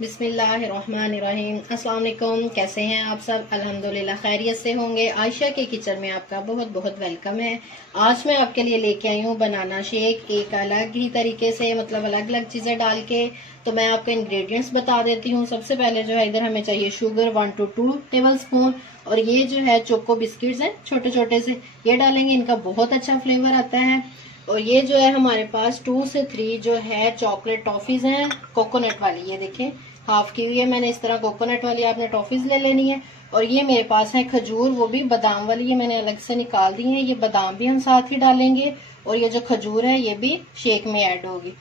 बिस्मिल्लाहिर्रहमानिर्रहीम। अस्सलाम वालेकुम। कैसे हैं आप सब? अल्हम्दुलिल्लाह खैरियत से होंगे। आयशा के किचन में आपका बहुत बहुत वेलकम है। आज मैं आपके लिए लेके आई हूँ बनाना शेक, एक अलग ही तरीके से, मतलब अलग अलग चीजें डाल के। तो मैं आपको इंग्रेडिएंट्स बता देती हूँ। सबसे पहले जो है इधर हमें चाहिए शुगर 1 to 2 टेबल स्पून, और ये जो है चोको बिस्किट्स हैं छोटे छोटे से, ये डालेंगे, इनका बहुत अच्छा फ्लेवर आता है। और ये जो है हमारे पास 2 से 3 जो है चॉकलेट टॉफीज हैं कोकोनट वाली, ये देखें हाफ की हुई है मैंने। इस तरह कोकोनट वाली आपने टॉफीज ले लेनी है। और ये मेरे पास है खजूर, वो भी बादाम वाली, ये मैंने अलग से निकाल दी है। ये बादाम भी हम साथ ही डालेंगे, और ये जो खजूर है ये भी शेक में ऐड होगी।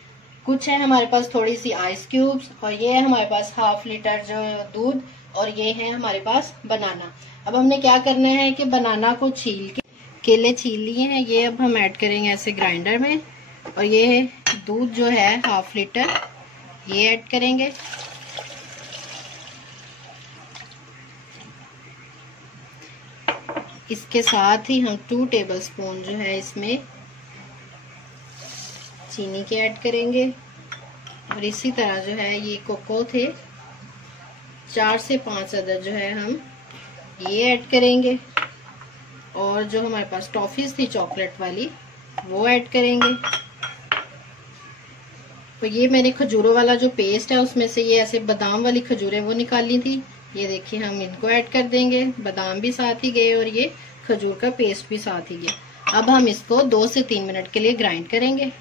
कुछ है हमारे पास थोड़ी सी आइस क्यूब्स, और ये है हमारे पास ½ लीटर जो दूध, और ये है हमारे पास बनाना। अब हमने क्या करना है कि बनाना को छील के, केले छील लिए हैं, ये अब हम ऐड करेंगे ऐसे ग्राइंडर में। और ये दूध जो है ½ लीटर, ये ऐड करेंगे। इसके साथ ही हम 2 टेबल स्पून जो है इसमें चीनी के ऐड करेंगे। और इसी तरह जो है ये कोको थे 4 से 5 अदद जो है हम ये ऐड करेंगे। और जो हमारे पास टॉफीज थी चॉकलेट वाली वो ऐड करेंगे। तो ये मैंने खजूरों वाला जो पेस्ट है उसमें से ये ऐसे बादाम वाली खजूरें वो निकाली थी, ये देखिए हम इनको ऐड कर देंगे। बादाम भी साथ ही गए और ये खजूर का पेस्ट भी साथ ही गया। अब हम इसको 2 से 3 मिनट के लिए ग्राइंड करेंगे।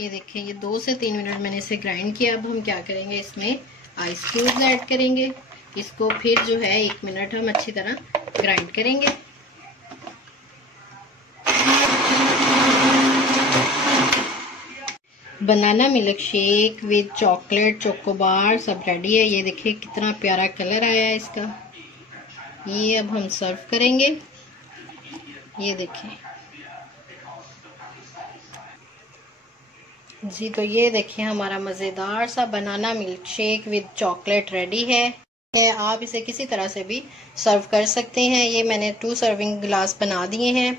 ये देखिए ये 2 से 3 मिनट मैंने इसे ग्राइंड किया। अब हम क्या करेंगे, इसमें आइस क्यूब्स ऐड करेंगे। इसको फिर जो है 1 मिनट हम अच्छी तरह ग्राइंड करेंगे। Banana milk shake with chocolate chocobar सब रेडी है। ये देखिए कितना प्यारा कलर आया है इसका। ये अब हम सर्व करेंगे। ये देखिए जी, तो ये देखिए हमारा मजेदार सा banana milk shake with chocolate ready है। आप इसे किसी तरह से भी सर्व कर सकते हैं। ये मैंने 2 सर्विंग ग्लास बना दिए हैं।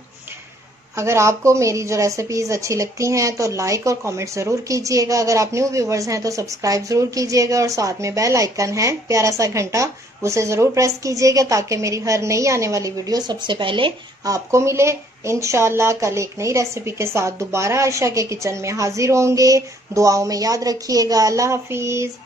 अगर आपको मेरी जो रेसिपीज अच्छी लगती हैं तो लाइक और कमेंट जरूर कीजिएगा। अगर आप न्यू व्यूवर्स हैं तो सब्सक्राइब जरूर कीजिएगा, और साथ में बेल आइकन है प्यारा सा घंटा, उसे जरूर प्रेस कीजिएगा ताकि मेरी हर नई आने वाली वीडियो सबसे पहले आपको मिले। इंशाल्लाह कल एक नई रेसिपी के साथ दोबारा आयशा के किचन में हाजिर होंगे। दुआओं में याद रखिएगा। अल्लाह हाफिज।